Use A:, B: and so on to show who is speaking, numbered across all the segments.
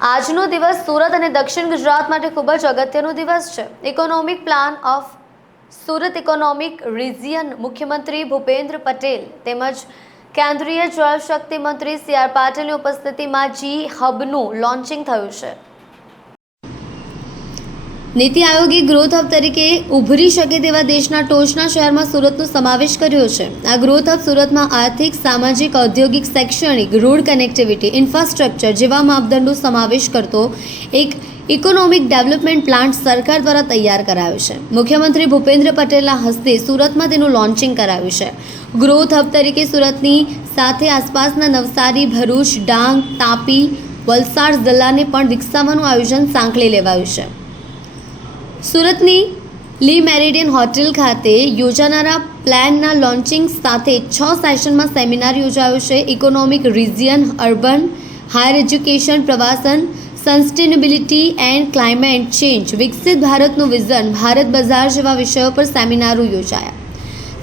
A: આજનો દિવસ સુરત અને દક્ષિણ ગુજરાત માટે ખૂબ જ અગત્યનો દિવસ છે. Economic plan of Surat economic region મુખ્યમંત્રી ભૂપેન્દ્ર પટેલ તેમજ કેન્દ્રીય જળશક્તિ મંત્રી સી આર પાટીલની ઉપસ્થિતિમાં જી હબનું લોન્ચિંગ થયું છે. નીતિ આયોગે ગ્રોથ હબ તરીકે ઉભરી શકે તેવા દેશના ટોચના શહેરમાં સુરતનો સમાવેશ કર્યો છે. આ ગ્રોથ હબ સુરતમાં આર્થિક, સામાજિક, ઔદ્યોગિક, શૈક્ષણિક, રોડ કનેક્ટિવિટી, ઇન્ફ્રાસ્ટ્રક્ચર જેવા માપદંડો સમાવેશ કરતો એક ઇકોનોમિક ડેવલપમેન્ટ પ્લાન્ટ સરકાર દ્વારા તૈયાર કરાયો છે. મુખ્યમંત્રી ભૂપેન્દ્ર પટેલના હસ્તે સુરતમાં તેનું લોન્ચિંગ કરાયું છે. ગ્રોથ હબ તરીકે સુરતની સાથે આસપાસના નવસારી, ભરૂચ, ડાંગ, તાપી, વલસાડ જિલ્લાને પણ વિકસાવવાનું આયોજન સાંકળી લેવાયું છે. સુરતની લી મેરિડિયન હોટેલ ખાતે યોજાનારા પ્લાનના લોન્ચિંગ સાથે છ સેશનમાં સેમિનાર યોજાયો છે. Economic region, urban, higher education, પ્રવાસન, સસ્ટેનેબિલિટી એન્ડ ક્લાઇમેટ ચેન્જ, વિકસિત ભારતનું વિઝન, ભારત બજાર જેવા વિષયો પર સેમિનારો યોજાયા.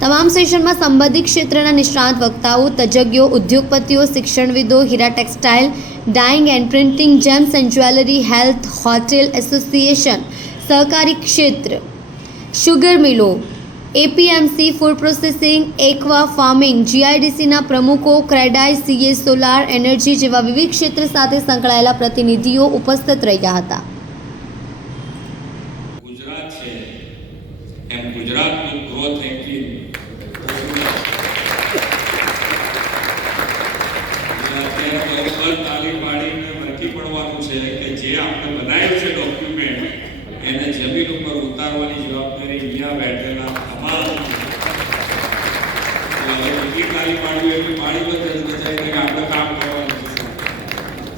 A: તમામ સેશનમાં સંબંધિત ક્ષેત્રના નિષ્ણાત વક્તાઓ, તજજ્ઞો, ઉદ્યોગપતિઓ, શિક્ષણવિદો, હીરા textile, dyeing and printing gems and jewellery, health, hotel association સહકારી ક્ષેત્ર. Sugar મિલો APMC food processing aqua farming જીઆઈડીસીના પ્રમુખો ક્રેડાઈ સીએ સોલાર એનર્જી જેવા વિવિધ ક્ષેત્ર સાથે સંકળાયેલા પ્રતિનિધિઓ ઉપસ્થિત રહ્યા હતા.
B: ગુજરાત છે. જે આપણે ડોક્યુમેન્ટ એને જમીન ઉપર ઉતારવાની જવાબદારી અહીંયા બેઠેલા તમામ કેટલી તાલીમ પાડવી એટલી પાડી બધે બચાવી કે આપણે કામ કરવાનું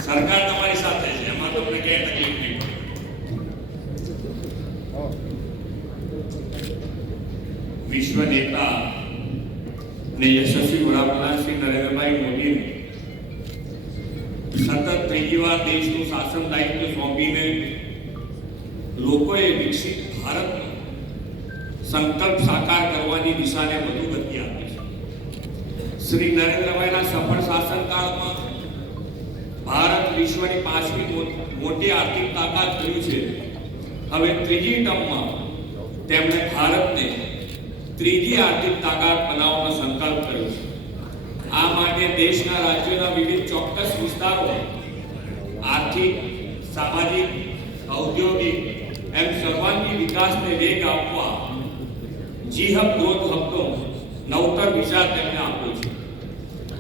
B: સરકાર તમારી સાથે છે, એમાં તમને ક્યાંય તકલીફ નહીં વિશ્વ નેતા અને યશસ્વી વડાપ્રધાન શ્રી નરેન્દ્રભાઈ મોદીને સતત ત્રીજી વાર દેશનું શાસન દાયિત્વ સોંપીને લોકોએ વિકસિત ભારતનો સંકલ્પ સાકાર કરવાની દિશાને વધુ ગતિ આપી છે. શ્રી નરેન્દ્રભાઈના સફળ શાસનકાળમાં ભારત વિશ્વની પાંચમી મોટી આર્થિક તાકાત બન્યું છે. હવે ત્રીજી ટર્મમાં તેમણે ભારતને ત્રીજી આર્થિક તાકાત બનાવવાનો સંકલ્પ કર્યો છે. આ માટે દેશના રાજ્યોના વિવિધ ચોક્કસ વિસ્તારો, આર્થિક, સામાજિક, ઔદ્યોગિક એમ સર્વાંગી વિકાસને વેગ આપવા જી હબ ગ્રોથ હબનો નવતર વિચાર તેમણે આપ્યો છે.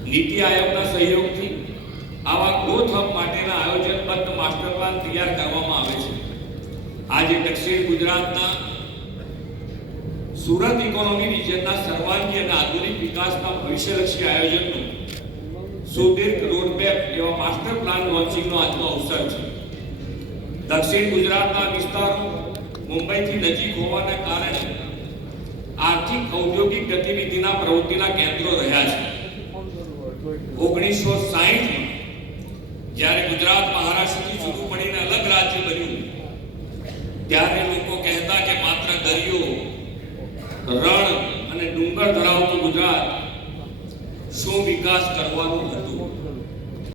B: નીતિ આયોગના સહયોગથી આવા ગ્રોથ હબ માટેના આયોજનબદ્ધ માસ્ટર પ્લાન તૈયાર કરવામાં આવે છે. આજે દક્ષિણ ગુજરાતના સુરત ઇકોનોમી રિજનના સર્વાંગી અને આધુનિક વિકાસના ભવિષ્યલક્ષી આયોજનનું સુદીર્ઘ રોડમેપ એવા માસ્ટર પ્લાન લોન્ચિંગનો આજનો અવસર છે. દક્ષિણ ગુજરાતના વિસ્તારો મુંબઈથી નજીક હોવાને કારણે આર્થિક, ઔદ્યોગિક ગતિવિધિના પ્રવૃત્તિના કેન્દ્રો રહ્યા છે. ઓગણીસો સાહીઠમાં જ્યારે ગુજરાત મહારાષ્ટ્રથી જુદું પડીને અલગ રાજ્ય બન્યું, ત્યારે લોકો કહેતા કે માત્ર દરિયો, રણ અને ડુંગર ધરાવતું ગુજરાત શું વિકાસ કરવાનું હતું?